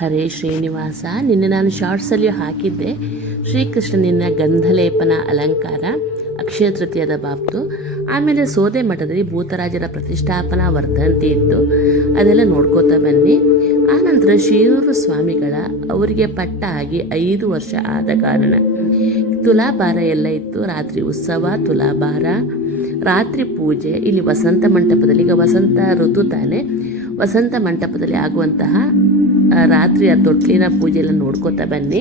ಹರೇ ಶ್ರೀನಿವಾಸ. ನಿನ್ನೆ ನಾನು ಶಾರ್ಟ್ಸಲ್ಲಿಯೂ ಹಾಕಿದ್ದೆ ಶ್ರೀಕೃಷ್ಣನಿನ ಗಂಧಲೇಪನ ಅಲಂಕಾರ ಅಕ್ಷಯ ತೃತೀಯದ ಬಾಬ್ತು. ಆಮೇಲೆ ಸೋದೆ ಮಠದಲ್ಲಿ ಭೂತರಾಜರ ಪ್ರತಿಷ್ಠಾಪನಾ ವರ್ಧಂತಿ ಇತ್ತು, ಅದೆಲ್ಲ ನೋಡ್ಕೋತಾ ಬನ್ನಿ. ಆನಂತರ ಶಿರೂರು ಸ್ವಾಮಿಗಳ ಅವರಿಗೆ ಪಟ್ಟ ಆಗಿ 5 ವರ್ಷ ಆದ ಕಾರಣ ತುಲಾಭಾರ ಎಲ್ಲ ಇತ್ತು. ರಾತ್ರಿ ಉತ್ಸವ, ತುಲಾಭಾರ, ರಾತ್ರಿ ಪೂಜೆ. ಇಲ್ಲಿ ವಸಂತ ಮಂಟಪದಲ್ಲಿ, ಈಗ ವಸಂತ ಋತು ತಾನೆ, ವಸಂತ ಮಂಟಪದಲ್ಲಿ ಆಗುವಂತಹ ರಾತ್ರಿಯ ತೊಟ್ಲಿನ ಪೂಜೆ ಎಲ್ಲ ನೋಡ್ಕೋತಾ ಬನ್ನಿ.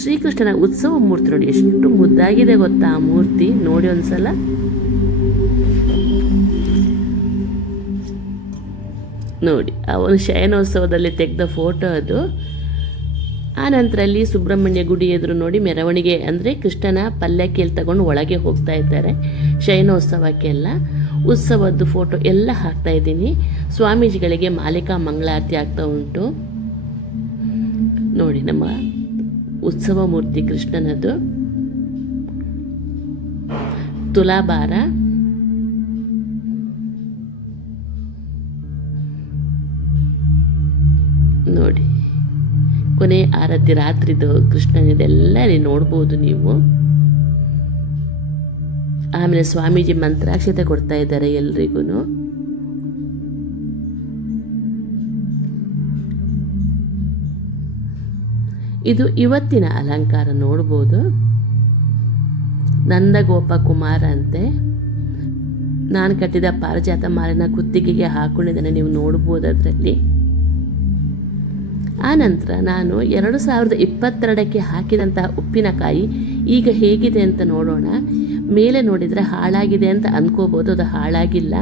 ಶ್ರೀಕೃಷ್ಣನ ಉತ್ಸವ ಮೂರ್ತಿ ನೋಡಿ ಎಷ್ಟು ಮುದ್ದಾಗಿದೆ ಗೊತ್ತಾ ಆ ಮೂರ್ತಿ, ನೋಡಿ ಒಂದ್ಸಲ. ನೋಡಿ ಅವನು ಶಯನೋತ್ಸವದಲ್ಲಿ ತೆಗೆದ ಫೋಟೋ ಅದು. ಆ ನಂತರ ಅಲ್ಲಿ ಸುಬ್ರಹ್ಮಣ್ಯ ಗುಡಿ ಎದುರು ನೋಡಿ ಮೆರವಣಿಗೆ, ಅಂದರೆ ಕೃಷ್ಣನ ಪಲ್ಲಕ್ಕಿಯಲ್ಲಿ ತಗೊಂಡು ಒಳಗೆ ಹೋಗ್ತಾ ಇದ್ದಾರೆ ಶಯನೋತ್ಸವಕ್ಕೆಲ್ಲ. ಉತ್ಸವದ್ದು ಫೋಟೋ ಎಲ್ಲ ಹಾಕ್ತಾ ಇದ್ದೀನಿ. ಸ್ವಾಮೀಜಿಗಳಿಗೆ ಮಾಲಿಕಾ ಮಂಗಳಾರತಿ ಆಗ್ತಾ ಉಂಟು ನೋಡಿ. ನಮ್ಮ ಉತ್ಸವ ಮೂರ್ತಿ ಕೃಷ್ಣನದು. ತುಲಾಭಾರ, ನೋಡಿ ಕೊನೆ ಆರತಿ ರಾತ್ರಿದು ಕೃಷ್ಣನಿದೆಲ್ಲ ನೋಡ್ಬೋದು ನೀವು. ಆಮೇಲೆ ಸ್ವಾಮೀಜಿ ಮಂತ್ರಾಕ್ಷತೆ ಕೊಡ್ತಾ ಇದ್ದಾರೆ ಎಲ್ರಿಗೂ. ಇದು ಇವತ್ತಿನ ಅಲಂಕಾರ ನೋಡ್ಬೋದು. ನಂದಗೋಪ ಕುಮಾರ ಅಂತೆ, ನಾನು ಕಟ್ಟಿದ ಪಾರಿಜಾತ ಮಾಲಿನ ಕುತ್ತಿಗೆಗೆ ಹಾಕೊಂಡಿದ್ದೇನೆ, ನೀವು ನೋಡ್ಬೋದು ಅದರಲ್ಲಿ. ಆನಂತರ ನಾನು 2022ಕ್ಕೆ ಹಾಕಿದಂತಹ ಉಪ್ಪಿನಕಾಯಿ ಈಗ ಹೇಗಿದೆ ಅಂತ ನೋಡೋಣ. ಮೇಲೆ ನೋಡಿದರೆ ಹಾಳಾಗಿದೆ ಅಂತ ಅಂದ್ಕೋಬೋದು, ಅದು ಹಾಳಾಗಿಲ್ಲ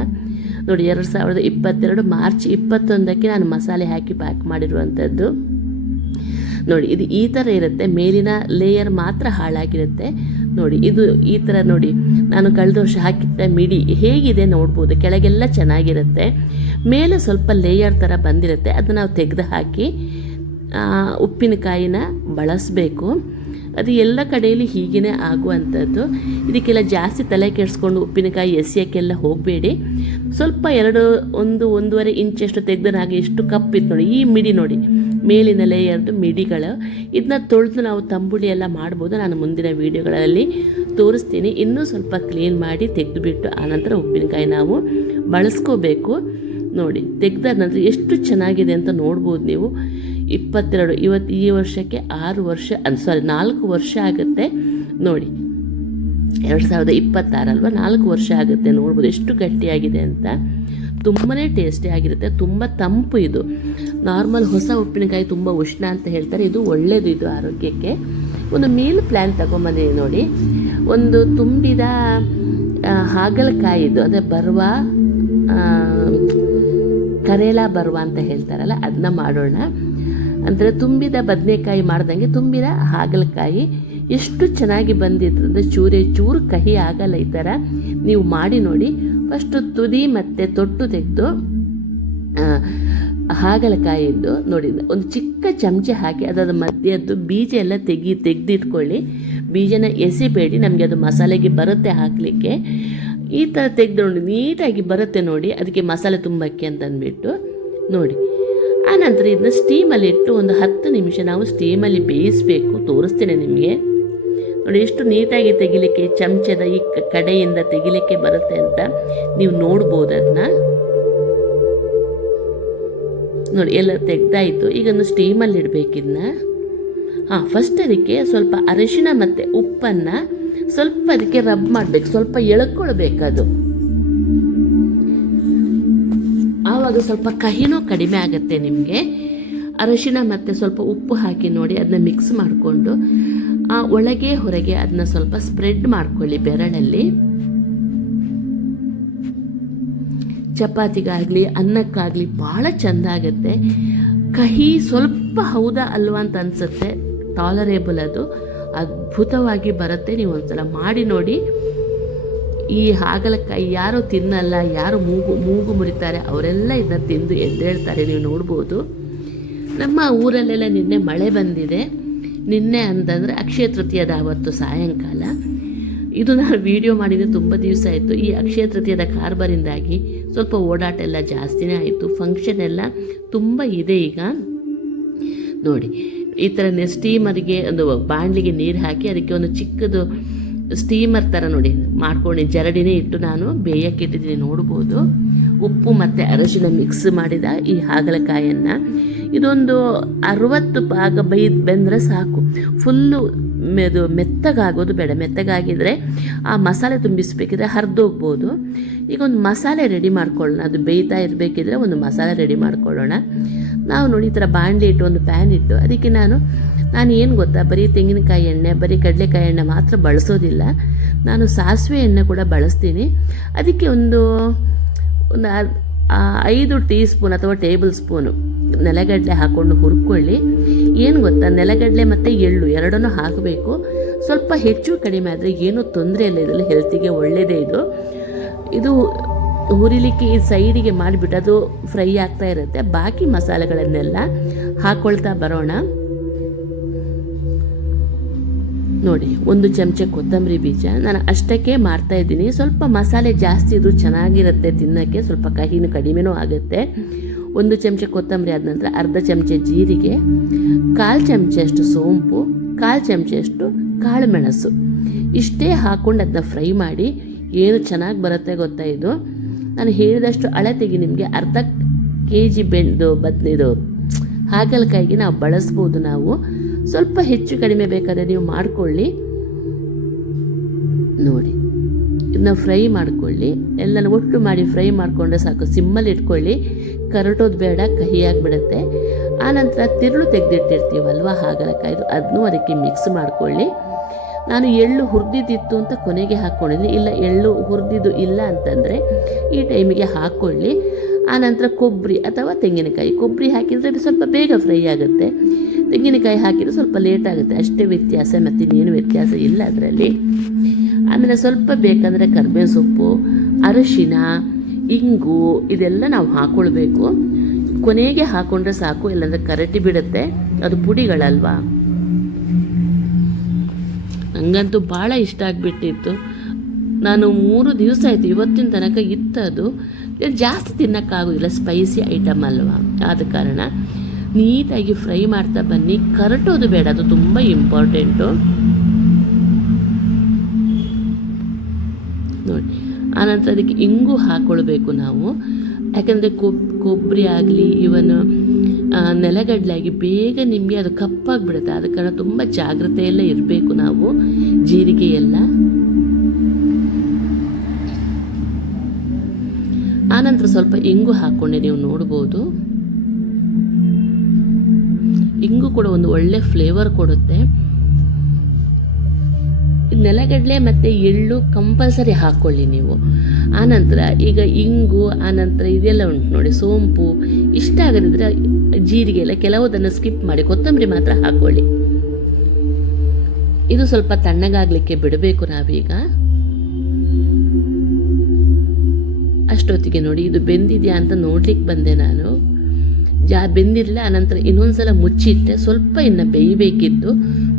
ನೋಡಿ. 2022 ಮಾರ್ಚ್ 21ಕ್ಕೆ ನಾನು ಮಸಾಲೆ ಹಾಕಿ ಪ್ಯಾಕ್ ಮಾಡಿರುವಂಥದ್ದು ನೋಡಿ. ಇದು ಈ ಥರ ಇರುತ್ತೆ, ಮೇಲಿನ ಲೇಯರ್ ಮಾತ್ರ ಹಾಳಾಗಿರುತ್ತೆ ನೋಡಿ. ಇದು ಈ ಥರ ನೋಡಿ, ನಾನು ಕಳೆದ ವರ್ಷ ಹಾಕಿದ್ದ ಮಿಡಿ ಹೇಗಿದೆ ನೋಡ್ಬೋದು. ಕೆಳಗೆಲ್ಲ ಚೆನ್ನಾಗಿರುತ್ತೆ, ಮೇಲೆ ಸ್ವಲ್ಪ ಲೇಯರ್ ಥರ ಬಂದಿರುತ್ತೆ. ಅದನ್ನು ನಾವು ತೆಗೆದು ಹಾಕಿ ಉಪ್ಪಿನಕಾಯಿನ ಬಳಸಬೇಕು. ಅದು ಎಲ್ಲ ಕಡೆಯಲ್ಲಿ ಹೀಗೇ ಆಗುವಂಥದ್ದು. ಇದಕ್ಕೆಲ್ಲ ಜಾಸ್ತಿ ತಲೆ ಕೆಡಿಸ್ಕೊಂಡು ಉಪ್ಪಿನಕಾಯಿ ಎಸೆಯೋಕ್ಕೆಲ್ಲ ಹೋಗಬೇಡಿ. ಸ್ವಲ್ಪ 1-1.5 ಇಂಚಷ್ಟು ತೆಗೆದು ಹಾಗೆ ಎಷ್ಟು ಕಪ್ಪಿತ್ತು ನೋಡಿ. ಈ ಮಿಡಿ ನೋಡಿ, ಮೇಲಿನ ಲೇಯರ್ದು ಮಿಡಿಗಳು, ಇದನ್ನ ತೊಳೆದು ನಾವು ತಂಬುಳಿ ಎಲ್ಲ ಮಾಡ್ಬೋದು. ನಾನು ಮುಂದಿನ ವೀಡಿಯೋಗಳಲ್ಲಿ ತೋರಿಸ್ತೀನಿ. ಇನ್ನೂ ಸ್ವಲ್ಪ ಕ್ಲೀನ್ ಮಾಡಿ ತೆಗೆದುಬಿಟ್ಟು ಆನಂತರ ಉಪ್ಪಿನಕಾಯಿ ನಾವು ಬಳಸ್ಕೋಬೇಕು ನೋಡಿ. ತೆಗೆದ ನಂತರ ಎಷ್ಟು ಚೆನ್ನಾಗಿದೆ ಅಂತ ನೋಡ್ಬೋದು ನೀವು. 22 ಇವತ್ತು ಈ ವರ್ಷಕ್ಕೆ 4 ವರ್ಷ ಆಗುತ್ತೆ ನೋಡಿ. 2026 ಅಲ್ವಾ, 4 ವರ್ಷ ಆಗುತ್ತೆ. ನೋಡ್ಬೋದು ಎಷ್ಟು ಗಟ್ಟಿಯಾಗಿದೆ ಅಂತ. ತುಂಬಾ ಟೇಸ್ಟಿ ಆಗಿರುತ್ತೆ, ತುಂಬ ತಂಪು. ಇದು ನಾರ್ಮಲ್ ಹೊಸ ಉಪ್ಪಿನಕಾಯಿ ತುಂಬ ಉಷ್ಣ ಅಂತ ಹೇಳ್ತಾರೆ, ಇದು ಒಳ್ಳೆಯದು, ಇದು ಆರೋಗ್ಯಕ್ಕೆ. ಒಂದು ಮೀಲ್ ಪ್ಲ್ಯಾನ್ ತಗೊಂಬಂದಿದೆ ನೋಡಿ. ಒಂದು ತುಂಬಿದ ಹಾಗಲಕಾಯಿದು, ಅದೇ ಬರುವ ಕರೇಲ ಬರುವ ಅಂತ ಹೇಳ್ತಾರಲ್ಲ, ಅದನ್ನ ಮಾಡೋಣ. ಅಂದರೆ ತುಂಬಿದ ಬದನೆಕಾಯಿ ಮಾಡ್ದಂಗೆ ತುಂಬಿದ ಹಾಗಲಕಾಯಿ ಎಷ್ಟು ಚೆನ್ನಾಗಿ ಬಂದಿತ್ತು ಅಂದರೆ ಚೂರು ಕಹಿ ಆಗಲ್ಲ. ಈ ಥರ ನೀವು ಮಾಡಿ ನೋಡಿ. ಫಸ್ಟು ತುದಿ ಮತ್ತು ತೊಟ್ಟು ತೆಗೆದು ಹಾಗಲಕಾಯಿದ್ದು ನೋಡಿ ಒಂದು ಚಿಕ್ಕ ಚಮಚೆ ಹಾಕಿ ಅದರ ಮಧ್ಯದ್ದು ಬೀಜ ಎಲ್ಲ ತೆಗೆದಿಟ್ಕೊಳ್ಳಿ. ಬೀಜನ ಎಸಿಬೇಡಿ, ನಮಗೆ ಅದು ಮಸಾಲೆಗೆ ಬರುತ್ತೆ ಹಾಕಲಿಕ್ಕೆ. ಈ ಥರ ತೆಗೆದು ನೋಡಿ, ನೀಟಾಗಿ ಬರುತ್ತೆ ನೋಡಿ. ಅದಕ್ಕೆ ಮಸಾಲೆ ತುಂಬಕ್ಕೆ ಅಂತಂದ್ಬಿಟ್ಟು ನೋಡಿ. ಆನಂತರ ಇದನ್ನ ಸ್ಟೀಮಲ್ಲಿ ಇಟ್ಟು ಒಂದು 10 ನಿಮಿಷ ನಾವು ಸ್ಟೀಮಲ್ಲಿ ಬೇಯಿಸಬೇಕು. ತೋರಿಸ್ತೇನೆ ನಿಮಗೆ ನೋಡಿ ಎಷ್ಟು ನೀಟಾಗಿ ತೆಗಿಲಿಕ್ಕೆ, ಚಮಚದ ಈ ಕಡೆಯಿಂದ ತೆಗಿಲಿಕ್ಕೆ ಬರುತ್ತೆ ಅಂತ ನೀವು ನೋಡ್ಬೋದು. ಅದನ್ನ ನೋಡಿ ಎಲ್ಲ ತೆಗ್ದಾಯಿತು. ಈಗ ಒಂದು ಸ್ಟೀಮಲ್ಲಿ ಇಡಬೇಕಿದ್ನ. ಫಸ್ಟ್ ಅದಕ್ಕೆ ಸ್ವಲ್ಪ ಅರಿಶಿಣ ಮತ್ತು ಉಪ್ಪನ್ನು ಸ್ವಲ್ಪ ಅದಕ್ಕೆ ರಬ್ ಮಾಡಬೇಕು, ಸ್ವಲ್ಪ ಎಳ್ಕೊಳ್ಬೇಕದು. ಆವಾಗ ಸ್ವಲ್ಪ ಕಹಿನೂ ಕಡಿಮೆ ಆಗುತ್ತೆ ನಿಮಗೆ. ಅರಿಶಿಣ ಮತ್ತು ಸ್ವಲ್ಪ ಉಪ್ಪು ಹಾಕಿ ನೋಡಿ, ಅದನ್ನ ಮಿಕ್ಸ್ ಮಾಡಿಕೊಂಡು ಒಳಗೆ ಹೊರಗೆ ಅದನ್ನ ಸ್ವಲ್ಪ ಸ್ಪ್ರೆಡ್ ಮಾಡ್ಕೊಳ್ಳಿ ಬೆರಳಲ್ಲಿ. ಚಪಾತಿಗಾಗಲಿ ಅನ್ನಕ್ಕಾಗಲಿ ಭಾಳ ಚೆಂದ ಆಗುತ್ತೆ. ಕಹಿ ಸ್ವಲ್ಪ ಹೌದಾ ಅಲ್ವಾ ಅಂತ ಅನಿಸುತ್ತೆ, ಟಾಲರೇಬಲ್, ಅದು ಅದ್ಭುತವಾಗಿ ಬರುತ್ತೆ. ನೀವು ಒಂದ್ಸಲ ಮಾಡಿ ನೋಡಿ. ಈ ಹಾಗಲಕಾಯಿ ಯಾರು ತಿನ್ನಲ್ಲ, ಯಾರು ಮೂಗು ಮುರಿತಾರೆ ಅವರೆಲ್ಲ ಇದನ್ನ ತಿಂದು ಎದ್ದೇಳ್ತಾರೆ, ನೀವು ನೋಡ್ಬೋದು. ನಮ್ಮ ಊರಲ್ಲೆಲ್ಲ ನಿನ್ನೆ ಮಳೆ ಬಂದಿದೆ. ನಿನ್ನೆ ಅಂತಂದರೆ ಅಕ್ಷಯ ತೃತೀಯದ ಅವತ್ತು ಸಾಯಂಕಾಲ. ಇದು ನಾನು ವಿಡಿಯೋ ಮಾಡಿದ್ದು ತುಂಬ ದಿವಸ ಆಯಿತು. ಈ ಅಕ್ಷಯ ತೃತೀಯದ ಕಾರ್ಬಾರಿಂದಾಗಿ ಸ್ವಲ್ಪ ಓಡಾಟ ಎಲ್ಲ ಜಾಸ್ತಿನೇ ಆಯಿತು. ಫಂಕ್ಷನ್ ಎಲ್ಲ ತುಂಬ ಇದೆ ಈಗ. ನೋಡಿ ಈ ಥರ ಸ್ಟೀಮರ್ಗೆ ಒಂದು ಬಾಣಲಿಗೆ ನೀರು ಹಾಕಿ ಅದಕ್ಕೆ ಒಂದು ಚಿಕ್ಕದು ಸ್ಟೀಮರ್ ಥರ ನೋಡಿ ಮಾಡ್ಕೊಂಡು ಜರಡಿನೇ ಇಟ್ಟು ನಾನು ಬೇಯಕ್ಕೆ ಇಟ್ಟಿದ್ದೀನಿ. ನೋಡ್ಬೋದು ಉಪ್ಪು ಮತ್ತು ಅರಶಿನ ಮಿಕ್ಸ್ ಮಾಡಿದ ಈ ಹಾಗಲಕಾಯನ್ನು ಇದೊಂದು 60 ಭಾಗ ಬೆಂದರೆ ಸಾಕು. ಫುಲ್ಲು ಮೆತ್ತಗಾಗೋದು ಬೇಡ. ಮೆತ್ತಗಾಗಿದ್ದರೆ ಆ ಮಸಾಲೆ ತುಂಬಿಸ್ಬೇಕಿದ್ರೆ ಹರಿದೋಗ್ಬೋದು. ಈಗ ಒಂದು ಮಸಾಲೆ ರೆಡಿ ಮಾಡ್ಕೊಳ್ಳೋಣ. ಅದು ಬೇಯ್ತಾ ಇರಬೇಕಿದ್ರೆ ಒಂದು ಮಸಾಲೆ ರೆಡಿ ಮಾಡ್ಕೊಳ್ಳೋಣ. ನಾವು ನೋಡಿ ಈ ಥರ ಬಾಣಲಿ ಇಟ್ಟು ಒಂದು ಪ್ಯಾನ್ ಇಟ್ಟು ಅದಕ್ಕೆ ನಾನು ಏನು ಗೊತ್ತಾ, ಬರೀ ತೆಂಗಿನಕಾಯಿ ಎಣ್ಣೆ ಬರೀ ಕಡಲೆಕಾಯಿ ಎಣ್ಣೆ ಮಾತ್ರ ಬಳಸೋದಿಲ್ಲ, ನಾನು ಸಾಸಿವೆ ಎಣ್ಣೆ ಕೂಡ ಬಳಸ್ತೀನಿ. ಅದಕ್ಕೆ ಒಂದು 5 ಟೀ ಸ್ಪೂನ್ ಅಥವಾ ಟೇಬಲ್ ಸ್ಪೂನು ನೆಲಗಡಲೆ ಹಾಕ್ಕೊಂಡು ಹುರ್ಕೊಳ್ಳಿ. ಏನು ಗೊತ್ತಾ, ನೆಲಗಡಲೆ ಮತ್ತು ಎಳ್ಳು ಎರಡನ್ನೂ ಹಾಕಬೇಕು. ಸ್ವಲ್ಪ ಹೆಚ್ಚು ಕಡಿಮೆ ಆದರೆ ಏನೂ ತೊಂದರೆ ಇಲ್ಲ, ಇದರಲ್ಲಿ ಹೆಲ್ತಿಗೆ ಒಳ್ಳೆಯದೇ. ಇದು ಹುರಿಲಿಕ್ಕೆ ಈ ಸೈಡಿಗೆ ಮಾಡಿಬಿಟ್ಟು ಅದು ಫ್ರೈ ಆಗ್ತಾ ಇರುತ್ತೆ. ಬಾಕಿ ಮಸಾಲೆಗಳನ್ನೆಲ್ಲ ಹಾಕ್ಕೊಳ್ತಾ ಬರೋಣ. ನೋಡಿ 1 ಚಮಚ ಕೊತ್ತಂಬರಿ ಬೀಜ ನಾನು ಅಷ್ಟಕ್ಕೆ ಮಾಡ್ತಾಯಿದ್ದೀನಿ. ಸ್ವಲ್ಪ ಮಸಾಲೆ ಜಾಸ್ತಿ ಇದ್ರೂ ಚೆನ್ನಾಗಿರುತ್ತೆ ತಿನ್ನೋಕ್ಕೆ, ಸ್ವಲ್ಪ ಕಹಿನೂ ಕಡಿಮೆನೂ ಆಗುತ್ತೆ. 1 ಚಮಚ ಕೊತ್ತಂಬರಿ ಆದ ನಂತರ ಅರ್ಧ ಚಮಚ ಜೀರಿಗೆ, 1/4 ಚಮಚಷ್ಟು ಸೋಂಪು, 1/4 ಚಮಚಷ್ಟು ಕಾಳು ಮೆಣಸು ಇಷ್ಟೇ ಹಾಕ್ಕೊಂಡು ಅದನ್ನ ಫ್ರೈ ಮಾಡಿ. ಏನು ಚೆನ್ನಾಗಿ ಬರುತ್ತೆ ಗೊತ್ತಾ, ಇದು ನಾನು ಹೇಳಿದಷ್ಟು ಅಳತೆಗೆ ನಿಮಗೆ ಅರ್ಧ kg ಬದನಿದು ಹಾಗಲಕಾಯಿಗೆ ನಾವು ಬಳಸ್ಬೋದು. ನಾವು ಸ್ವಲ್ಪ ಹೆಚ್ಚು ಕಡಿಮೆ ಬೇಕಾದರೆ ನೀವು ಮಾಡಿಕೊಳ್ಳಿ. ನೋಡಿ ಇದನ್ನ ಫ್ರೈ ಮಾಡಿಕೊಳ್ಳಿ. ಎಲ್ಲನೂ ಒಟ್ಟು ಮಾಡಿ ಫ್ರೈ ಮಾಡಿಕೊಂಡ್ರೆ ಸಾಕು. ಸಿಮ್ಮಲ್ಲಿ ಇಟ್ಕೊಳ್ಳಿ, ಕರಟೋದು ಬೇಡ, ಕಹಿಯಾಗಿಬಿಡುತ್ತೆ. ಆನಂತರ ತಿರುಳು ತೆಗೆದಿಟ್ಟಿರ್ತೀವಲ್ವ ಹಾಗಲಕಾಯಿದು, ಅದನ್ನೂ ಅದಕ್ಕೆ ಮಿಕ್ಸ್ ಮಾಡಿಕೊಳ್ಳಿ. ನಾನು ಎಳ್ಳು ಹುರಿದಿದ್ದಿತ್ತು ಅಂತ ಕೊನೆಗೆ ಹಾಕ್ಕೊಂಡಿದ್ದೀನಿ. ಇಲ್ಲ ಎಳ್ಳು ಹುರಿದಿದ್ದು ಇಲ್ಲ ಅಂತಂದರೆ ಈ ಟೈಮಿಗೆ ಹಾಕ್ಕೊಳ್ಳಿ. ಆನಂತರ ಕೊಬ್ಬರಿ ಅಥವಾ ತೆಂಗಿನಕಾಯಿ, ಕೊಬ್ಬರಿ ಹಾಕಿದರೆ ಅದು ಸ್ವಲ್ಪ ಬೇಗ ಫ್ರೈ ಆಗುತ್ತೆ, ತೆಂಗಿನಕಾಯಿ ಹಾಕಿದರೆ ಸ್ವಲ್ಪ ಲೇಟ್ ಆಗುತ್ತೆ, ಅಷ್ಟೇ ವ್ಯತ್ಯಾಸ, ಮತ್ತಿನ್ನೇನು ವ್ಯತ್ಯಾಸ ಇಲ್ಲ ಅದರಲ್ಲಿ. ಆಮೇಲೆ ಸ್ವಲ್ಪ ಬೇಕಂದರೆ ಕರಿಬೇವು ಸೊಪ್ಪು, ಅರಶಿನ, ಇಂಗು ಇದೆಲ್ಲ ನಾವು ಹಾಕ್ಕೊಳ್ಬೇಕು. ಕೊನೆಗೆ ಹಾಕ್ಕೊಂಡ್ರೆ ಸಾಕು, ಇಲ್ಲಾಂದರೆ ಕರಟಿ ಬಿಡುತ್ತೆ, ಅದು ಪುಡಿಗಳಲ್ವಾ. ನನಗಂತೂ ಭಾಳ ಇಷ್ಟ ಆಗಿಬಿಟ್ಟಿತ್ತು. ನಾನು 3 ದಿವಸ ಆಯಿತು ಇವತ್ತಿನ ತನಕ ಇತ್ತದು. ಜಾಸ್ತಿ ತಿನ್ನೋಕ್ಕಾಗೋದಿಲ್ಲ, ಸ್ಪೈಸಿ ಐಟಮ್ ಅಲ್ವಾ, ಆದ ಕಾರಣ ನೀಟಾಗಿ ಫ್ರೈ ಮಾಡ್ತಾ ಬನ್ನಿ. ಕರಟೋದು ಬೇಡ, ಅದು ತುಂಬ ಇಂಪಾರ್ಟೆಂಟು. ನೋಡಿ ಆನಂತರ ಅದಕ್ಕೆ ಇಂಗು ಹಾಕ್ಕೊಳ್ಬೇಕು ನಾವು. ಯಾಕಂದರೆ ಕೊಬ್ಬರಿ ಆಗಲಿ ಇವನ್ ನೆಲಗಡಲೆ ಆಗಿ ಬೇಗ ನಿಮಗೆ ಅದು ಕಪ್ಪಾಗಿಬಿಡುತ್ತೆ. ಆದ ಕಾರಣ ತುಂಬ ಜಾಗ್ರತೆಯೆಲ್ಲ ಇರಬೇಕು ನಾವು. ಜೀರಿಗೆ ಎಲ್ಲ ಆನಂತರ ಸ್ವಲ್ಪ ಇಂಗು ಹಾಕ್ಕೊಂಡೆ ನೀವು ನೋಡ್ಬೋದು. ಇಂಗು ಕೂಡ ಒಂದು ಒಳ್ಳೆ ಫ್ಲೇವರ್ ಕೊಡುತ್ತೆ. ನೆಲಗಡಲೆ ಮತ್ತು ಎಳ್ಳು ಕಂಪಲ್ಸರಿ ಹಾಕ್ಕೊಳ್ಳಿ ನೀವು. ಆನಂತರ ಈಗ ಇಂಗು, ಆನಂತರ ಇದೆಲ್ಲ ಉಂಟು ನೋಡಿ, ಸೋಂಪು ಇಷ್ಟ ಆಗದಿದ್ದರೆ ಜೀರಿಗೆ ಎಲ್ಲ ಕೆಲವುದನ್ನು ಸ್ಕಿಪ್ ಮಾಡಿ ಕೊತ್ತಂಬರಿ ಮಾತ್ರ ಹಾಕ್ಕೊಳ್ಳಿ. ಇದು ಸ್ವಲ್ಪ ತಣ್ಣಗಾಗಲಿಕ್ಕೆ ಬಿಡಬೇಕು ನಾವೀಗ. ಅಷ್ಟೊತ್ತಿಗೆ ನೋಡಿ ಇದು ಬೆಂದಿದೆಯಾ ಅಂತ ನೋಡ್ಲಿಕ್ಕೆ ಬಂದೆ ನಾನು. ಬೆಂದಿರಲಿಲ್ಲ. ಆನಂತರ ಇನ್ನೊಂದ್ಸಲ ಮುಚ್ಚಿಟ್ಟೆ. ಸ್ವಲ್ಪ ಇನ್ನು ಬೇಯಬೇಕಿತ್ತು.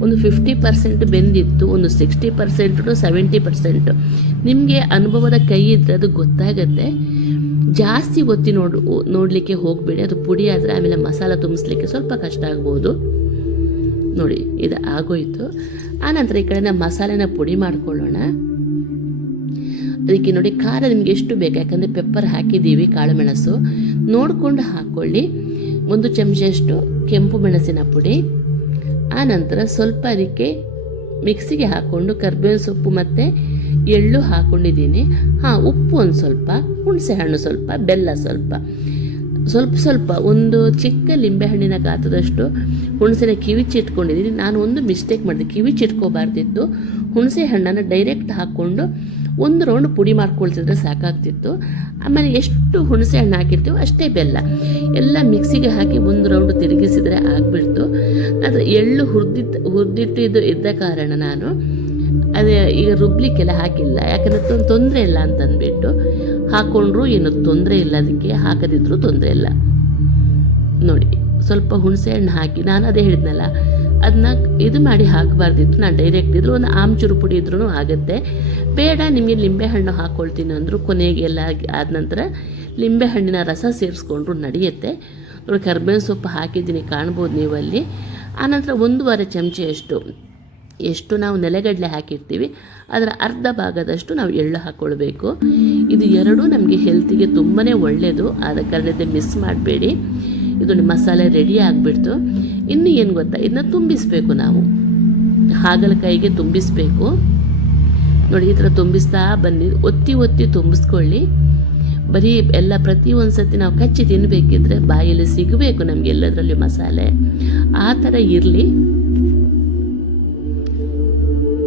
ಒಂದು 50% ಬೆಂದಿತ್ತು, ಒಂದು 60% ಟು 70%. ನಿಮಗೆ ಅನುಭವದ ಕೈ ಇದ್ದರೆ ಅದು ಗೊತ್ತಾಗತ್ತೆ. ಜಾಸ್ತಿ ಒತ್ತಿ ನೋಡಲಿಕ್ಕೆ ಹೋಗಬೇಡಿ, ಅದು ಪುಡಿ ಆದರೆ ಆಮೇಲೆ ಮಸಾಲ ತುಂಬಿಸ್ಲಿಕ್ಕೆ ಸ್ವಲ್ಪ ಕಷ್ಟ ಆಗ್ಬೋದು. ನೋಡಿ ಇದು ಆಗೋಯ್ತು. ಆನಂತರ ಈ ಕಡೆ ನಾವು ಮಸಾಲೆನ ಪುಡಿ ಮಾಡ್ಕೊಳ್ಳೋಣ. ಅದಕ್ಕೆ ನೋಡಿ ಖಾರ ನಿಮಗೆ ಎಷ್ಟು ಬೇಕು, ಯಾಕಂದರೆ ಪೆಪ್ಪರ್ ಹಾಕಿದ್ದೀವಿ, ಕಾಳು ಮೆಣಸು ನೋಡಿಕೊಂಡು ಹಾಕ್ಕೊಳ್ಳಿ. 1 ಚಮಚಷ್ಟು ಕೆಂಪು ಮೆಣಸಿನ ಪುಡಿ. ಆನಂತರ ಸ್ವಲ್ಪ ಅದಕ್ಕೆ ಮಿಕ್ಸಿಗೆ ಹಾಕ್ಕೊಂಡು ಕರಿಬೇವು ಸೊಪ್ಪು ಮತ್ತು ಎಳ್ಳು ಹಾಕ್ಕೊಂಡಿದ್ದೀನಿ. ಉಪ್ಪು ಒಂದು ಸ್ವಲ್ಪ, ಹುಣಸೆಹಣ್ಣು ಸ್ವಲ್ಪ, ಬೆಲ್ಲ ಸ್ವಲ್ಪ ಸ್ವಲ್ಪ ಒಂದು ಚಿಕ್ಕ ಲಿಂಬೆಹಣ್ಣಿನ ಗಾತ್ರದಷ್ಟು ಹುಣಸೆನ ಕಿವಿಚಿಟ್ಕೊಂಡಿದ್ದೀನಿ. ನಾನು ಒಂದು ಮಿಸ್ಟೇಕ್ ಮಾಡಿದೆ, ಕಿವಿಚಿಟ್ಕೋಬಾರ್ದಿತ್ತು. ಹುಣಸೆ ಹಣ್ಣನ್ನು ಡೈರೆಕ್ಟ್ ಹಾಕ್ಕೊಂಡು 1 ರೌಂಡ್ ಪುಡಿ ಮಾಡ್ಕೊಳ್ತಿದ್ರೆ ಸಾಕಾಗ್ತಿತ್ತು. ಆಮೇಲೆ ಎಷ್ಟು ಹುಣಸೆ ಹಣ್ಣು ಹಾಕಿರ್ತೀವೋ ಅಷ್ಟೇ ಬೆಲ್ಲ ಎಲ್ಲ ಮಿಕ್ಸಿಗೆ ಹಾಕಿ 1 ರೌಂಡ್ ತಿರುಗಿಸಿದರೆ ಆಗಿಬಿಡ್ತು. ಅದು ಎಳ್ಳು ಹುರಿದಿಟ್ಟಿದ್ದು ಇದ್ದ ಕಾರಣ ನಾನು ಅದೇ ಈಗ ರುಬ್ಲಿಕ್ಕೆಲ್ಲ ಹಾಕಿಲ್ಲ, ಯಾಕಂದರೆ ತೊಂದರೆ ಇಲ್ಲ ಅಂತಂದ್ಬಿಟ್ಟು ಹಾಕ್ಕೊಂಡ್ರು ಏನು ತೊಂದರೆ ಇಲ್ಲ, ಅದಕ್ಕೆ ಹಾಕದಿದ್ರೂ ತೊಂದರೆ ಇಲ್ಲ. ನೋಡಿ ಸ್ವಲ್ಪ ಹುಣಸೆ ಹಣ್ಣು ಹಾಕಿ, ನಾನು ಅದೇ ಹೇಳಿದ್ನಲ್ಲ ಅದನ್ನ ಇದು ಮಾಡಿ ಹಾಕಬಾರ್ದಿತ್ತು. ನಾನು ಡೈರೆಕ್ಟ್ ಇದ್ರೂ ಒಂದು ಆಮ್ಚೂರು ಪುಡಿ ಇದ್ರೂ ಆಗುತ್ತೆ. ಬೇಡ ನಿಮಗೆ ಲಿಂಬೆಹಣ್ಣು ಹಾಕ್ಕೊಳ್ತೀನಿ ಅಂದರು ಕೊನೆಗೆ ಎಲ್ಲ ಆದ ನಂತರ ಲಿಂಬೆಹಣ್ಣಿನ ರಸ ಸೇರಿಸ್ಕೊಂಡ್ರು ನಡೆಯುತ್ತೆ. ನೋಡಿ ಕರ್ಬೇವಿನ ಸೊಪ್ಪು ಹಾಕಿದ್ದೀನಿ, ಕಾಣ್ಬೋದು ನೀವಲ್ಲಿ. ಆನಂತರ 1/2 ಚಮಚೆಯಷ್ಟು ಎಷ್ಟು ನಾವು ನೆಲಗಡಲೆ ಹಾಕಿರ್ತೀವಿ ಅದರ ಅರ್ಧ ಭಾಗದಷ್ಟು ನಾವು ಎಳ್ಳು ಹಾಕ್ಕೊಳ್ಬೇಕು. ಇದು ಎರಡೂ ನಮಗೆ ಹೆಲ್ತಿಗೆ ತುಂಬಾ ಒಳ್ಳೆಯದು, ಆದ ಕಾರಣದಿಂದ ಮಿಸ್ ಮಾಡಬೇಡಿ. ಇದು ಮಸಾಲೆ ರೆಡಿ ಆಗಿಬಿಡ್ತು. ಇನ್ನು ಏನು ಗೊತ್ತಾ, ಇದನ್ನ ತುಂಬಿಸಬೇಕು, ನಾವು ಹಾಗಲಕಾಯಿಗೆ ತುಂಬಿಸಬೇಕು. ನೋಡಿ ಈ ಥರ ತುಂಬಿಸ್ತಾ ಬನ್ನಿ, ಒತ್ತಿ ಒತ್ತಿ ತುಂಬಿಸ್ಕೊಳ್ಳಿ. ಬರೀ ಎಲ್ಲ ಪ್ರತಿ ಒಂದು ಸತಿ ನಾವು ಕಚ್ಚಿ ತಿನ್ನಬೇಕಿದ್ರೆ ಬಾಯಲ್ಲಿ ಸಿಗಬೇಕು ನಮಗೆ ಎಲ್ಲದರಲ್ಲಿ ಮಸಾಲೆ, ಆ ಥರ ಇರಲಿ.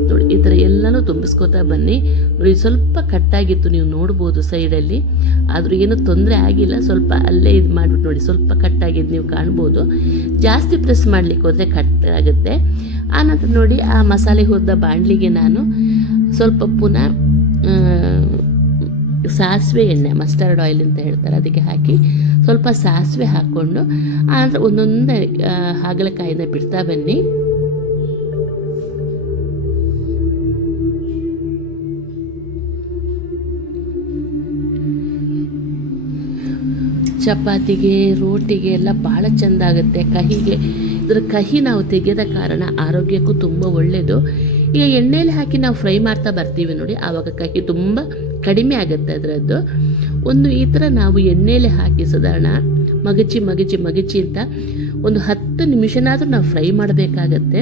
ನೋಡಿ ಈ ಥರ ಎಲ್ಲನೂ ತುಂಬಿಸ್ಕೋತಾ ಬನ್ನಿ. ನೋಡಿ ಸ್ವಲ್ಪ ಕಟ್ಟಾಗಿತ್ತು, ನೀವು ನೋಡ್ಬೋದು ಸೈಡಲ್ಲಿ, ಆದರೂ ಏನೂ ತೊಂದರೆ ಆಗಿಲ್ಲ. ಸ್ವಲ್ಪ ಅಲ್ಲೇ ಇದು ಮಾಡಿಬಿಟ್ಟು ನೋಡಿ, ಸ್ವಲ್ಪ ಕಟ್ಟಾಗಿದ್ದು ನೀವು ಕಾಣ್ಬೋದು. ಜಾಸ್ತಿ ಪ್ರೆಸ್ ಮಾಡಲಿಕ್ಕೆ ಹೋದರೆ ಕಟ್ಟಾಗುತ್ತೆ. ಆನಂತರ ನೋಡಿ ಆ ಮಸಾಲೆ ಹುರಿದ ಬಾಣಲಿಗೆ ನಾನು ಸ್ವಲ್ಪ ಪುನಃ ಸಾಸಿವೆ ಎಣ್ಣೆ, ಮಸ್ಟರ್ಡ್ ಆಯಿಲ್ ಅಂತ ಹೇಳ್ತಾರೆ, ಅದಕ್ಕೆ ಹಾಕಿ ಸ್ವಲ್ಪ ಸಾಸಿವೆ ಹಾಕ್ಕೊಂಡು ಆನಂತರ ಒಂದೊಂದೇ ಹಾಗಲಕಾಯಿನ ಬಿಡ್ತಾ ಬನ್ನಿ. ಚಪಾತಿಗೆ, ರೋಟಿಗೆ ಎಲ್ಲ ಭಾಳ ಚೆಂದ ಆಗುತ್ತೆ. ಕಹಿಗೆ ಇದರ ಕಹಿ ನಾವು ತೆಗೆದ ಕಾರಣ ಆರೋಗ್ಯಕ್ಕೂ ತುಂಬ ಒಳ್ಳೆಯದು. ಈಗ ಎಣ್ಣೆಯಲ್ಲಿ ಹಾಕಿ ನಾವು ಫ್ರೈ ಮಾಡ್ತಾ ಬರ್ತೀವಿ ನೋಡಿ, ಆವಾಗ ಕಹಿ ತುಂಬ ಕಡಿಮೆ ಆಗುತ್ತೆ ಅದರದ್ದು. ಒಂದು ಈ ಥರ ನಾವು ಎಣ್ಣೆಯಲ್ಲಿ ಹಾಕಿ ಸಾಧಾರಣ ಮಗಚಿ ಮಗಚಿ ಮಗಚಿ ಅಂತ ಒಂದು 10 ನಿಮಿಷನಾದರೂ ನಾವು ಫ್ರೈ ಮಾಡಬೇಕಾಗತ್ತೆ.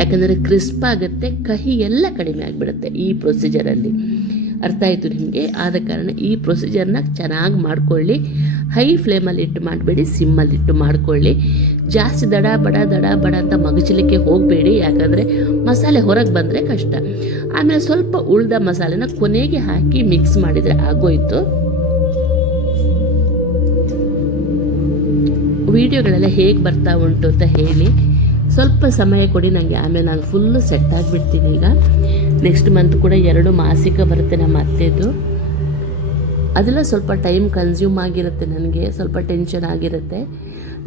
ಯಾಕಂದರೆ ಕ್ರಿಸ್ಪ್ ಆಗುತ್ತೆ, ಕಹಿ ಎಲ್ಲ ಕಡಿಮೆ ಆಗಿಬಿಡುತ್ತೆ ಈ ಪ್ರೊಸೀಜರಲ್ಲಿ. ಅರ್ಥ ಆಯಿತು ನಿಮಗೆ? ಆದ ಕಾರಣ ಈ ಪ್ರೊಸೀಜರ್ನ ಚೆನ್ನಾಗಿ ಮಾಡ್ಕೊಳ್ಳಿ. ಹೈ ಫ್ಲೇಮಲ್ಲಿ ಇಟ್ಟು ಮಾಡಬೇಡಿ, ಸಿಮ್ಮಲ್ಲಿ ಇಟ್ಟು ಮಾಡ್ಕೊಳ್ಳಿ. ಜಾಸ್ತಿ ದಡ ಬಡ ಅಂತ ಮಗಚಲಿಕ್ಕೆ ಹೋಗಬೇಡಿ, ಯಾಕಂದರೆ ಮಸಾಲೆ ಹೊರಗೆ ಬಂದರೆ ಕಷ್ಟ. ಆಮೇಲೆ ಸ್ವಲ್ಪ ಉಳಿದ ಮಸಾಲೆನ ಕೊನೆಗೆ ಹಾಕಿ ಮಿಕ್ಸ್ ಮಾಡಿದರೆ ಆಗೋಯ್ತು. ವಿಡಿಯೋಗಳೆಲ್ಲ ಹೇಗೆ ಬರ್ತಾ ಉಂಟು ಅಂತ ಹೇಳಿ, ಸ್ವಲ್ಪ ಸಮಯ ಕೊಡಿ ನನಗೆ, ಆಮೇಲೆ ನಾನು ಫುಲ್ಲು ಸೆಟ್ ಆಗಿಬಿಡ್ತೀನಿ. ಈಗ ನೆಕ್ಸ್ಟ್ ಮಂತ್ ಕೂಡ 2 ಮಾಸಿಕ ಬರುತ್ತೆ ನಮ್ಮ ಅತ್ತೆದು. ಅದೆಲ್ಲ ಸ್ವಲ್ಪ ಟೈಮ್ ಕನ್ಸ್ಯೂಮ್ ಆಗಿರುತ್ತೆ, ನನಗೆ ಸ್ವಲ್ಪ ಟೆನ್ಷನ್ ಆಗಿರುತ್ತೆ.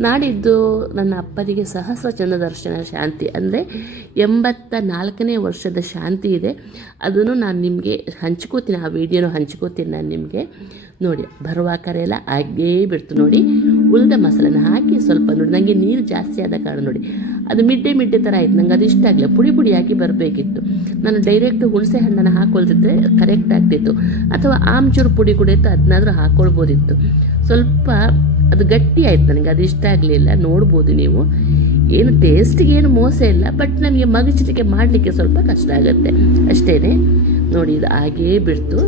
ನಾಡಿದ್ದು ನನ್ನ ಅಪ್ಪನಿಗೆ ಸಹಸ್ರ ಚಂದ್ರ ದರ್ಶನ ಶಾಂತಿ, ಅಂದರೆ 84ನೇ ವರ್ಷದ ಶಾಂತಿ ಇದೆ. ಅದನ್ನು ನಾನು ನಿಮಗೆ ಹಂಚ್ಕೋತೀನಿ, ಆ ವಿಡಿಯೋನು ಹಂಚ್ಕೋತೀನಿ ನಾನು ನಿಮಗೆ. ನೋಡಿ ಬರುವಾಕರೆ ಎಲ್ಲ ಆಗೇ ಬಿಡ್ತು. ನೋಡಿ ಉಳಿದ ಮಸಾಲೆನ ಹಾಕಿ ಸ್ವಲ್ಪ ನೋಡಿ, ನನಗೆ ನೀರು ಜಾಸ್ತಿ ಆದ ಕಾರಣ ನೋಡಿ ಅದು ಮಿಡ್ಡೆ ಥರ ಆಯ್ತು. ನಂಗೆ ಅದು ಇಷ್ಟ ಆಗಲಿಲ್ಲ, ಪುಡಿ ಹಾಕಿ ಬರಬೇಕಿತ್ತು. ನಾನು ಡೈರೆಕ್ಟ್ ಹುಣಸೆ ಹಣ್ಣನ್ನು ಹಾಕ್ಕೊಳ್ತಿದ್ರೆ ಕರೆಕ್ಟ್ ಆಗ್ತಿತ್ತು, ಅಥವಾ ಆಮ್ಚೂರು ಪುಡಿ ಇತ್ತು ಅದನ್ನಾದರೂ ಹಾಕ್ಕೊಳ್ಬೋದಿತ್ತು. ಸ್ವಲ್ಪ ಅದು ಗಟ್ಟಿ ಆಯ್ತು, ನನಗೆ ಅದು ಇಷ್ಟ ಆಗಲಿಲ್ಲ. ನೋಡ್ಬೋದು ನೀವು, ಏನು ಟೇಸ್ಟಿಗೆ ಏನು ಮೋಸ ಇಲ್ಲ, ಬಟ್ ನಮಗೆ ಮಗಚಲಿಕ್ಕೆ ಮಾಡಲಿಕ್ಕೆ ಸ್ವಲ್ಪ ಕಷ್ಟ ಆಗುತ್ತೆ ಅಷ್ಟೇ. ನೋಡಿ ಇದು ಆಗೇ ಬಿಡ್ತು.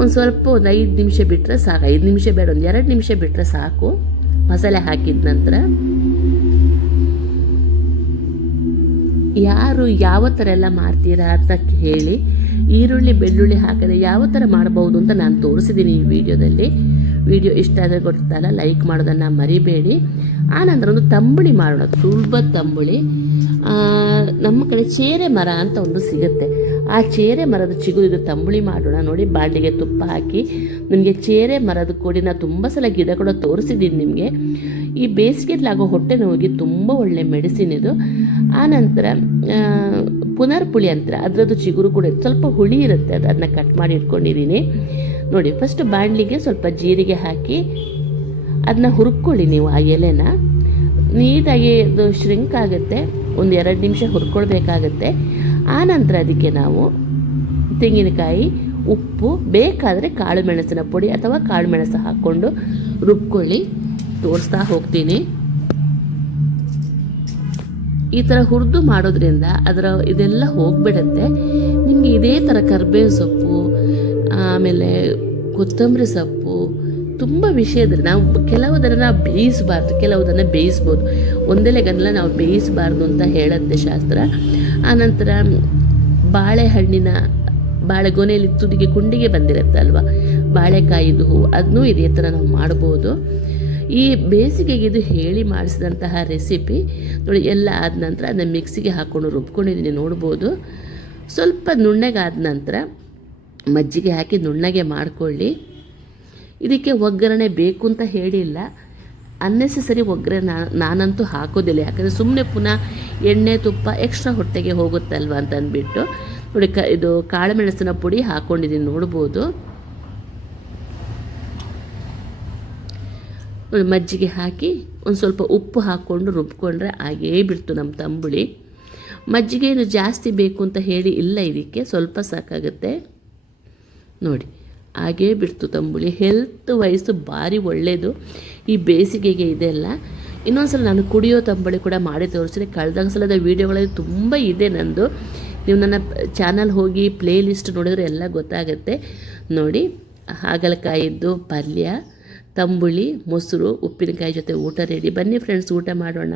ಒಂದು 5 ನಿಮಿಷ ಬಿಟ್ಟರೆ ಸಾಕು, 5 ನಿಮಿಷ ಬೇಡ, ಒಂದು 2 ನಿಮಿಷ ಬಿಟ್ಟರೆ ಸಾಕು. ಮಸಾಲೆ ಹಾಕಿದ ನಂತರ ಯಾರು ಯಾವ ಥರ ಎಲ್ಲ ಮಾಡ್ತೀರಾ ಅಂತ ಹೇಳಿ, ಈರುಳ್ಳಿ ಬೆಳ್ಳುಳ್ಳಿ ಹಾಕದೆ ಯಾವ ಥರ ಮಾಡ್ಬೋದು ಅಂತ ನಾನು ತೋರಿಸಿದ್ದೀನಿ ಈ ವಿಡಿಯೋದಲ್ಲಿ. ವಿಡಿಯೋ ಇಷ್ಟ ಆದರೆ ಗೊತ್ತಲ್ಲ, ಲೈಕ್ ಮಾಡೋದನ್ನು ಮರಿಬೇಡಿ. ಆನಂತರ ಒಂದು ತಂಬುಳಿ ಮಾಡೋಣ, ಸುಲಭ ತಂಬುಳಿ. ನಮ್ಮ ಕಡೆ ಚೇರೆ ಮರ ಅಂತ ಒಂದು ಸಿಗುತ್ತೆ, ಆ ಚೇರೆ ಮರದ ಚಿಗುರಿದು ತಂಬುಳಿ ಮಾಡೋಣ. ನೋಡಿ ಬಾಂಡಿಗೆ ತುಪ್ಪ ಹಾಕಿ, ನನಗೆ ಚೇರೆ ಮರದ ಕೊಡಿ ನಾನು ತುಂಬ ಸಲ ಗಿಡ ಕೂಡ ತೋರಿಸಿದ್ದೀನಿ ನಿಮಗೆ. ಈ ಬೇಸಿಗೆಲಾಗೋ ಹೊಟ್ಟೆ ನೋವಿಗೆ ತುಂಬ ಒಳ್ಳೆ ಮೆಡಿಸಿನ್ ಇದು. ಆನಂತರ ಪುನರ್ಪುಳಿ ಅಂತಾರೆ, ಅದರದ್ದು ಚಿಗುರು ಕೂಡ ಸ್ವಲ್ಪ ಹುಳಿ ಇರುತ್ತೆ, ಅದನ್ನು ಕಟ್ ಮಾಡಿ ಇಟ್ಕೊಂಡಿದ್ದೀನಿ. ನೋಡಿ ಫಸ್ಟ್ ಬಾಣಲಿಗೆ ಸ್ವಲ್ಪ ಜೀರಿಗೆ ಹಾಕಿ ಅದನ್ನ ಹುರ್ಕೊಳ್ಳಿ ನೀವು. ಆ ಎಲೆನ ನೀಟಾಗಿ ಅದು ಶ್ರಿಂಕ್ ಆಗುತ್ತೆ, ಒಂದು 2 ನಿಮಿಷ ಹುರ್ಕೊಳ್ಬೇಕಾಗತ್ತೆ. ಆನಂತರ ಅದಕ್ಕೆ ನಾವು ತೆಂಗಿನಕಾಯಿ, ಉಪ್ಪು, ಬೇಕಾದರೆ ಕಾಳು ಮೆಣಸಿನ ಪುಡಿ ಅಥವಾ ಕಾಳು ಮೆಣಸು ಹಾಕ್ಕೊಂಡು ರುಬ್ಕೊಳ್ಳಿ. ತೋರಿಸ್ತಾ ಹೋಗ್ತೀನಿ. ಈ ಥರ ಹುರಿದು ಮಾಡೋದ್ರಿಂದ ಅದರ ಇದೆಲ್ಲ ಹೋಗಿಬಿಡುತ್ತೆ. ನಿಮಗೆ ಇದೇ ಥರ ಕರ್ಬೇವು ಸೊಪ್ಪು, ಆಮೇಲೆ ಕೊತ್ತಂಬರಿ ಸೊಪ್ಪು, ತುಂಬ ವಿಷಯದಲ್ಲಿ ನಾವು ಕೆಲವುದನ್ನು ನಾವು ಬೇಯಿಸಬಾರ್ದು, ಕೆಲವುದನ್ನು ಬೇಯಿಸ್ಬೋದು. ಒಂದೆಲೆಗನ್ನೆಲ್ಲ ನಾವು ಬೇಯಿಸಬಾರ್ದು ಅಂತ ಹೇಳುತ್ತೆ ಶಾಸ್ತ್ರ. ಆನಂತರ ಬಾಳೆಹಣ್ಣಿನ ಬಾಳೆಗೊನೆಯಲ್ಲಿ ತುದಿಗೆ ಕುಂಡಿಗೆ ಬಂದಿರುತ್ತೆ ಅಲ್ವಾ, ಬಾಳೆಕಾಯಿದು ಹೂವು, ಅದನ್ನೂ ಇದೇ ಥರ ನಾವು ಮಾಡ್ಬೋದು. ಈ ಬೇಸಿಗೆಗೆ ಇದು ಹೇಳಿ ಮಾಡಿಸಿದಂತಹ ರೆಸಿಪಿ ನೋಡಿ. ಎಲ್ಲ ಆದ ನಂತರ ಅದನ್ನ ಮಿಕ್ಸಿಗೆ ಹಾಕ್ಕೊಂಡು ರುಬ್ಕೊಂಡಿದ್ದೀನಿ, ನೋಡ್ಬೋದು. ಸ್ವಲ್ಪ ನುಣ್ಣಗಾದ ನಂತರ ಮಜ್ಜಿಗೆ ಹಾಕಿ ನುಣ್ಣಗೆ ಮಾಡಿಕೊಳ್ಳಿ. ಇದಕ್ಕೆ ಒಗ್ಗರಣೆ ಬೇಕು ಅಂತ ಹೇಳಿಲ್ಲ, ಅನ್ನೆಸೆಸರಿ ಒಗ್ಗರಣೆ ನಾನಂತೂ ಹಾಕೋದಿಲ್ಲ, ಯಾಕಂದರೆ ಸುಮ್ಮನೆ ಪುನಃ ಎಣ್ಣೆ ತುಪ್ಪ ಎಕ್ಸ್ಟ್ರಾ ಹೊಟ್ಟೆಗೆ ಹೋಗುತ್ತಲ್ವ ಅಂತ ಅಂದ್ಬಿಟ್ಟು. ನೋಡಿ ಇದು ಕಾಳು ಮೆಣಸಿನ ಪುಡಿ ಹಾಕ್ಕೊಂಡಿದ್ದೀನಿ, ನೋಡ್ಬೋದು. ನೋಡಿ ಮಜ್ಜಿಗೆ ಹಾಕಿ ಒಂದು ಸ್ವಲ್ಪ ಉಪ್ಪು ಹಾಕ್ಕೊಂಡು ರುಬ್ಕೊಂಡ್ರೆ ಹಾಗೇ ಬಿಡ್ತು ನಮ್ಮ ತಂಬುಳಿ. ಮಜ್ಜಿಗೆ ಏನು ಜಾಸ್ತಿ ಬೇಕು ಅಂತ ಹೇಳಿ ಇಲ್ಲ, ಇದಕ್ಕೆ ಸ್ವಲ್ಪ ಸಾಕಾಗುತ್ತೆ. ನೋಡಿ ಹಾಗೇ ಬಿಡ್ತು ತಂಬುಳಿ. ಹೆಲ್ತ್ ವೈಸು ಭಾರಿ ಒಳ್ಳೆಯದು ಈ ಬೇಸಿಗೆಗೆ ಇದೆಲ್ಲ. ಇನ್ನೊಂದು ಸಲ ನಾನು ಕುಡಿಯೋ ತಂಬುಳಿ ಕೂಡ ಮಾಡಿ ತೋರಿಸಿದೆ. ಕಳೆದ ಸಲದ ವೀಡಿಯೋಗಳಲ್ಲಿ ತುಂಬ ಇದೆ ನಂದು. ನೀವು ನನ್ನ ಚಾನಲ್ ಹೋಗಿ ಪ್ಲೇ ಲಿಸ್ಟ್ ನೋಡಿದ್ರೆ ಎಲ್ಲ ಗೊತ್ತಾಗುತ್ತೆ. ನೋಡಿ ಹಾಗಲಕಾಯಿದ್ದು ಪಲ್ಯ, ತಂಬುಳಿ, ಮೊಸರು, ಉಪ್ಪಿನಕಾಯಿ ಜೊತೆ ಊಟ ರೆಡಿ. ಬನ್ನಿ ಫ್ರೆಂಡ್ಸ್, ಊಟ ಮಾಡೋಣ.